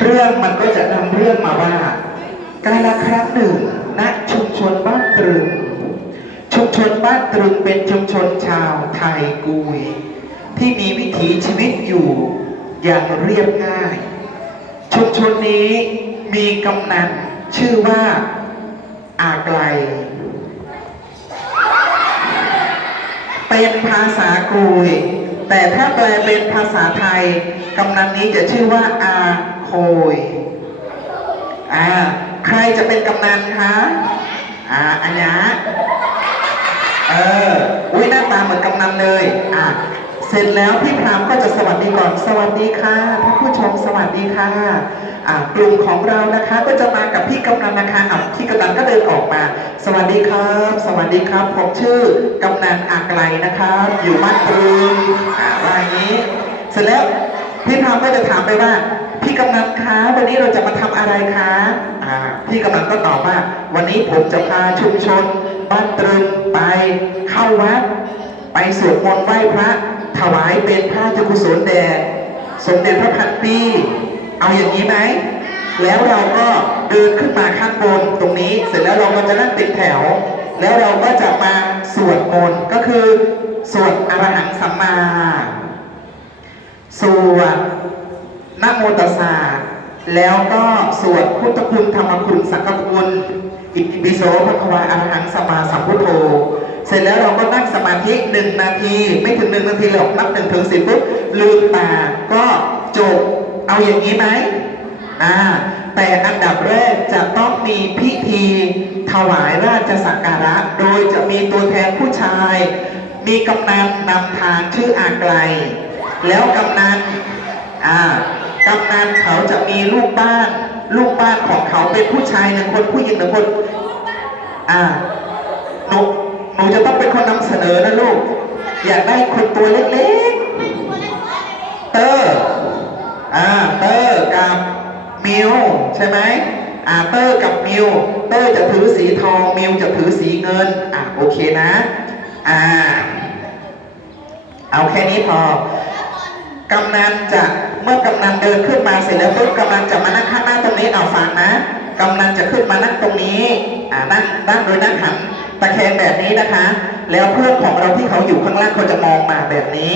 เรื่องมันก็จะนำเรื่องมาว่า การละครั้งหนึ่งณชุมชนบ้านตรึง ชุมชนบ้านตรึงเป็นชุมชนชาวไทยกุย ที่มีวิถีชีวิตอยู่อย่างเรียบง่าย ชุมชนนี้มีกำนันชื่อว่าอาไกล เป็นภาษากุย แต่ถ้าแปลเป็นภาษาไทยกำนันนี้จะชื่อว่าอาโคยอ่าใครจะเป็นกำนันคะอ่าอัญญาเออ อุ้ยหน้าตาเหมือนกำนันเลย อะ เสร็จแล้วพี่พรามก็จะสวัสดีก่อนสวัสดีค่ะท่านผู้ชมสวัสดีค่ะกลุ่มของเรานะคะก็จะมากับพี่กำนันนะคะอะพี่กำนันก็เดินออกมา สวัสดีครับ สวัสดีครับผมชื่อกำนันอาไลนะครับ อยู่บ้านตรึงอ่าว่าอย่างนี้ เสร็จแล้วพี่พรามก็จะถามไปว่าพี่กำนันคะ วันนี้เราจะมาทำอะไรคะอ่าพี่กำนันก็ตอบว่า วันนี้ผมจะพาชุมชน บ้านตรึงไปเข้าวัด ไปสวดมนต์ไหว้พระ ถวายเป็นพระราชกุศลแด่สมเด็จพระพันปีเอาอย่างนี้ไหม แล้วเราก็เดินขึ้นมาข้างบนตรงนี้ เสร็จแล้วเราก็จะนั่งติดแถว แล้วเราก็จะมาสวดมนต์ก็คือ สวดอรหังสัมมา สวดนโมตัสสะแล้วก็สวดพุทธคุณธรรมคุณสังฆคุณอิติปิโสภควาอรหังสัมมา ธิหนึ่งนาที ไม่ถึงหนึ่งนาทีหรอกนับหนึ่งถึงสิบปุ๊บลืมตาก็จบเอาอย่างนี้ไหมอ่าแต่อันดับแรกจะต้องมีพิธีถวายราชสักการะ โดยจะมีตัวแทนผู้ชาย มีกำนันนำทางชื่ออาไกล แล้วกำนันอ่ากำนันเขาจะมีลูกบ้าน ลูกบ้านของเขาเป็นผู้ชายหนึ่งคนผู้หญิงหนึ่งคนอ่าหนูห นูจะต้องเป็นคนนำเสนอนะลูก อยากได้คนตัวเล็กๆ เตอร์อ่าเตอร์กับมิวใช่ไหมอ่าเตอร์กับมิวเตอร์จะถือสีทองมิวจะถือสีเงินอะโอเคนะอ่าเอาแค่นี้พอกำนันจะเมื่อกำนันเดินขึ้นมาเสร็จแล้วปุ๊บกำนันจะมานั่งข้างหน้าตรงนี้เอาฟังนะ กำนันจะขึ้นมานั่งตรงนี้อ่านั่งนั่งโดยนั่งหันตะแคงแบบนี้นะคะ แล้วเพื่อนของเราที่เขาอยู่ข้างล่างเขาจะมองมาแบบนี้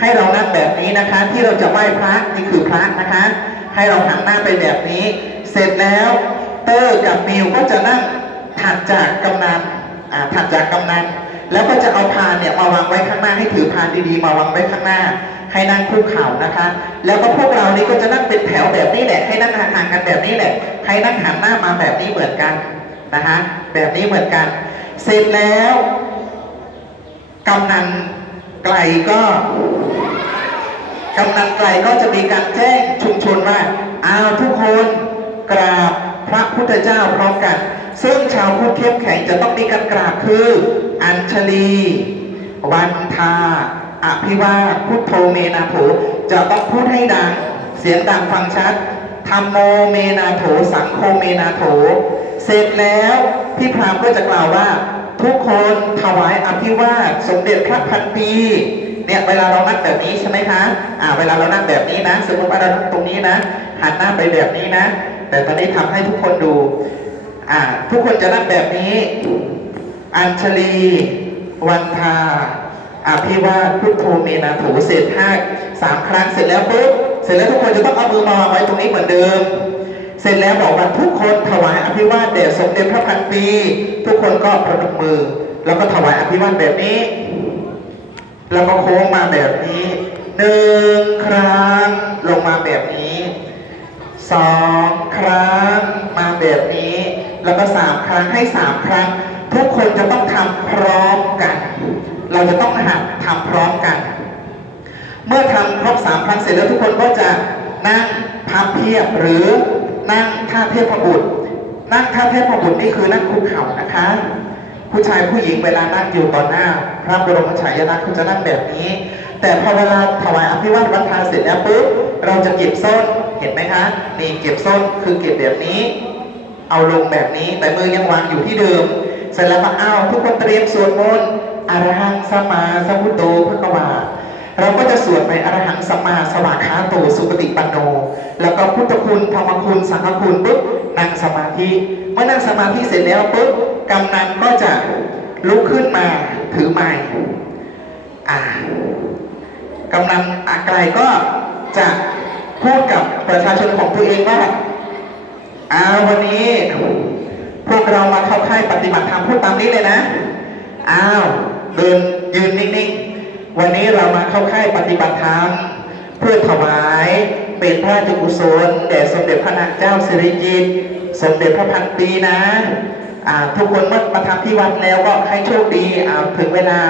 ให้เรานั่งแบบนี้นะคะ ที่เราจะไหว้พระนี่คือพระนะคะ ให้เราหันหน้าไปแบบนี้ เสร็จแล้วเตอร์กับมิวก็จะนั่งถัดจากกำนันอ่าถัดจากกำนัน แล้วก็จะเอาพานเนี่ยมาวางไว้ข้างหน้าให้ถือพานดีๆ มาวางไว้ข้างหน้า ให้นั่งคุกเข่านะคะ แล้วก็พวกเรานี่ก็จะนั่งเป็นแถวแบบนี้แหละ ให้นั่งห่างๆกันแบบนี้แหละ ให้นั่งหันหน้ามาแบบนี้เหมือนกันนะคะแบบนี้เหมือนกัน เสร็จแล้วกำนันไกลก็กำนันไกลก็จะมีการแจ้งชุมชนว่าอ้าวทุกคนกราบ พระพุทธเจ้าพร้อมกัน ซึ่งชาวพุทธเข้มแข็งจะต้องมีการกราบคือ อัญชลี วันทาอภิวาพุทโธเมนาโถจะต้องพูดให้ดัง เสียงดังฟังชัดธรรมโมเมนาโถ สังโฆเมนาโถ เสร็จแล้วพี่พรามก็จะกล่าวว่า ทุกคนถวายอภิวาทสมเด็จพระพันปีเนี่ยเวลาเรานั่งแบบนี้ใช่ไหมคะ อ่า เวลาเรานั่งแบบนี้นะ สมมติว่าเรานั่งตรงนี้นะ หันหน้าไปแบบนี้นะ แต่ตอนนี้ทำให้ทุกคนดู อ่า ทุกคนจะนั่งแบบนี้ อัญชลี วันทาอภิวาพุทโธเมนาโถเสร็จห้าสามครั้งเสร็จแล้วปุ๊บเสร็จแล้วทุกคนจะต้องเอามือมาวางไว้ตรงนี้เหมือนเดิม เสร็จแล้วบอกว่าทุกคนถวายอภิวาทแด่สมเด็จพระพันปี ทุกคนก็พนมมือ แล้วก็ถวายอภิวาทแบบนี้ แล้วก็โค้งมาแบบนี้หนึ่งครั้งลงมาแบบนี้สอง แล้วก็สามครั้งให้สามครั้ง ทุกคนจะต้องทำพร้อมกัน เราจะต้องหัดทำพร้อมกัน เมื่อทำครบสามครั้งเสร็จแล้วทุกคนก็จะนั่งพับเพียบหรือนั่งท่าเทพบุตร นั่งท่าเทพบุตรนี่คือนั่งคุกเข่านะคะ ผู้ชายผู้หญิงเวลานั่งอยู่ต่อหน้า พระบรมฉายาลักษณ์เขาจะนั่งแบบนี้ แต่พอเวลาถวายอภิวาทวันทานเสร็จแล้วปุ๊บเราจะเก็บส้นเห็นไหมคะนี่เก็บส้นคือเก็บแบบนี้ เอาลงแบบนี้ แต่มือยังวางอยู่ที่เดิม เสร็จแล้วก็อ้าวทุกคนเตรียมสวดมนต์อรหังสัมมาสัมพุทโธพระกวาเราก็จะสวดไปอรหังสัมมาสวากขาโตสุปฏิปันโน แล้วก็พุทธคุณธรรมคุณสังฆคุณปุ๊บนั่งสมาธิเมื่อนั่งสมาธิเสร็จแล้วปุ๊บกำนันก็จะลุกขึ้นมาถือไม้อ่ากำนันอาไกลก็จะพูดกับประชาชนของตัวเองว่า อ้าววันนี้ พวกเรามาเข้าค่ายปฏิบัติธรรมพูดตามนี้เลยนะอ้าวเดินยืนนิ่งๆ วันนี้เรามาเข้าค่ายปฏิบัติธรรมเพื่อถวายเป็นพระราชกุศลแด่สมเด็จพระนางเจ้าสิริกิติ์สมเด็จพระพันปีนะอ่าทุกคนเมื่อมาทำที่วัดแล้วก็ให้โชคดีอ่าถึงเวลา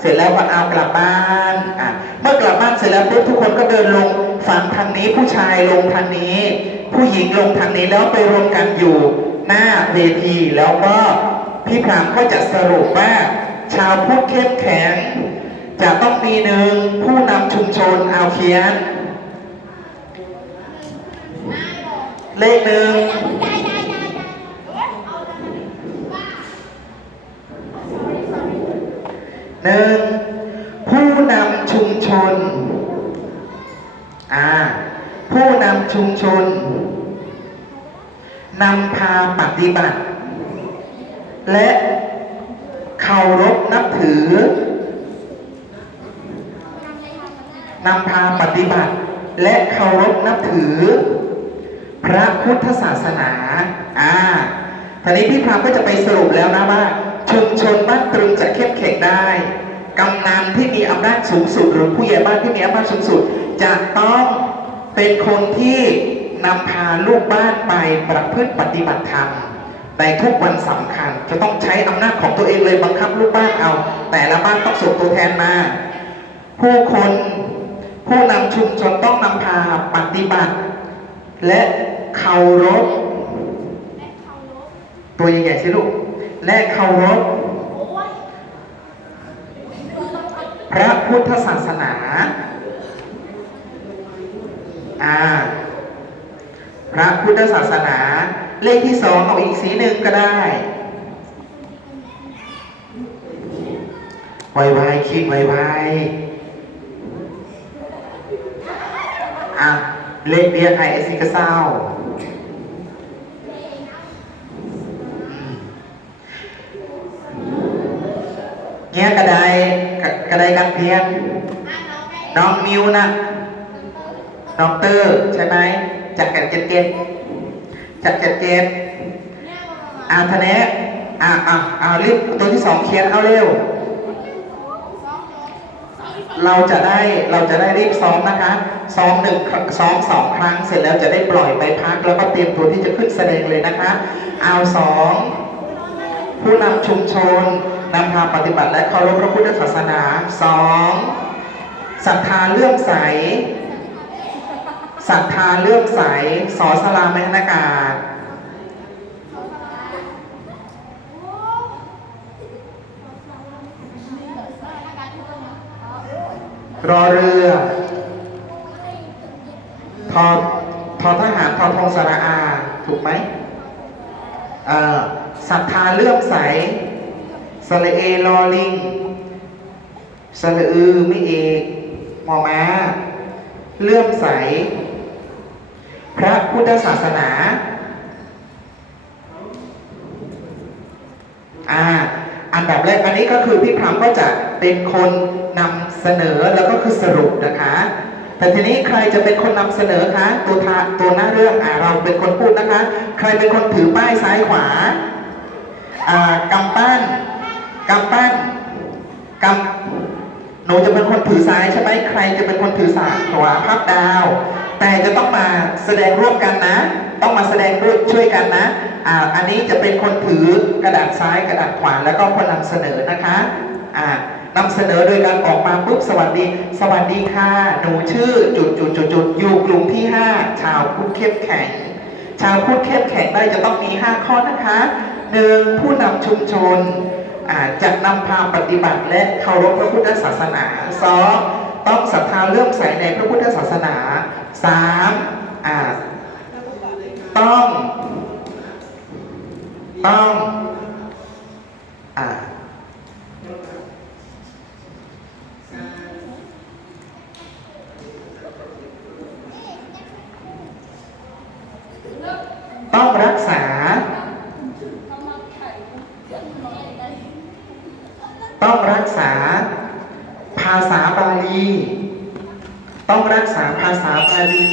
เสร็จแล้วก็เอากลับบ้านอะเมื่อกลับบ้านเสร็จแล้วปุ๊บทุกคนก็เดินลงฝั่งทางนี้ผู้ชายลงทางนี้ ผู้หญิงลงทางนี้แล้วไปรวมกันอยู่หน้าเวทีแล้วก็พี่พรามก็จะสรุปว่า ชาวพุทธเข้มแข็ง จะต้องมีหนึ่งผู้นำชุมชนเอาเขียน เลขหนึ่งหนึ่งผู้นำชุมชน อ่า ผู้นำชุมชนนำพาปฏิบัติ และเคารพนับถือนำพาปฏิบัติ และเคารพนับถือ พระพุทธศาสนา อ่าทีนี้พี่พรามก็จะไปสรุปแล้วนะว่า ชุมชนบ้านตรึงจะเข้มแข็งได้ กำนันที่มีอำนาจสูงสุด หรือผู้ใหญ่บ้านที่มีอำนาจสูงสุด จะต้อง เป็นคนที่นำพาลูกบ้านไปประพฤติปฏิบัติธรรมในทุกวันสำคัญจะต้องใช้อำนาจของตัวเองเลยบังคับลูกบ้านเอา แต่ละบ้านต้องส่งตัวแทนมา ผู้คนผู้นำชุมชนต้องนำพาปฏิบัติ และเคารพตัวใหญ่ๆสิลูก และเคารพพระพุทธศาสนา อ่าพระพุทธศาสนา เลขที่สองเอาอีกสีหนึ่งก็ได้ไวๆคิดไวๆอะเลขเดียไอเอสซีก็เศร้าเงี้ยกระไดกระไดกันเพียนน้องมิวนะ น้องตอร์ใช่ไหมจากแก่นเจ็ดเจ็ดจากเจ็ดเจ็ดอาทะเนะอ่าอ่าอ่ารีบตัวที่สองเขียนเอาเร็ว เราจะได้เราจะได้รีบซ้อมนะคะซ้อมหนึ่งครั้งซ้อมสองครั้งเสร็จแล้วจะได้ปล่อยไปพัก แล้วก็เตรียมตัวที่จะขึ้นแสดงเลยนะคะ เอาสองผู้นำชุมชนนำพาปฏิบัติและเคารพพระพุทธศาสนาสองศรัทธาเลื่อมใส ศรัทธาเลื่อมใสสอสลามแมนากาศรอเรือทอทอทหารทอทองสระอา ถูกไหมศรัทธาเลื่อมใสสระเอลอลิงสระอือไม่เอกมอม้าเลื่อมใส พระพุทธศาสนาอ่าอันดับแรกอันนี้ก็คือพี่พรามก็จะเป็นคนนำเสนอแล้วก็คือสรุปนะคะ แต่ทีนี้ใครจะเป็นคนนำเสนอคะตัวทาตัวหน้าเรื่องอ่าเราเป็นคนพูดนะคะ ใครเป็นคนถือป้ายซ้ายขวาอ่ากำปั้นกำปั้นกำหนูจะเป็นคนถือซ้ายใช่ไหมใครจะเป็นคนถือสาขวาพับดาว แต่จะต้องมาแสดงร่วมกันนะ ต้องมาแสดงด้วยช่วยกันนะอ่าอันนี้จะเป็นคนถือกระดาษซ้ายกระดาษขวาแล้วก็คนนำเสนอนะคะอ่านำเสนอโดยการออกมาปุ๊บสวัสดี สวัสดีค่ะหนูชื่อจุดจุดจุดจุดอยู่กลุ่มที่ 5 ชาวพุทธเข้มแข็ง ชาวพุทธเข้มแข็งได้จะต้องมี 5 ข้อนะคะหนึ่งผู้นำชุมชนจะนำพาปฏิบัติและเคารพพระพุทธศาสนาสอง ต้องศรัทธาเลื่อมใสในพระพุทธศาสนาสามอ่าต้อง ต้องอ่าต้องรักษา ต้องรักษาาษาบาลี ต้องรักษาภาษาบาลี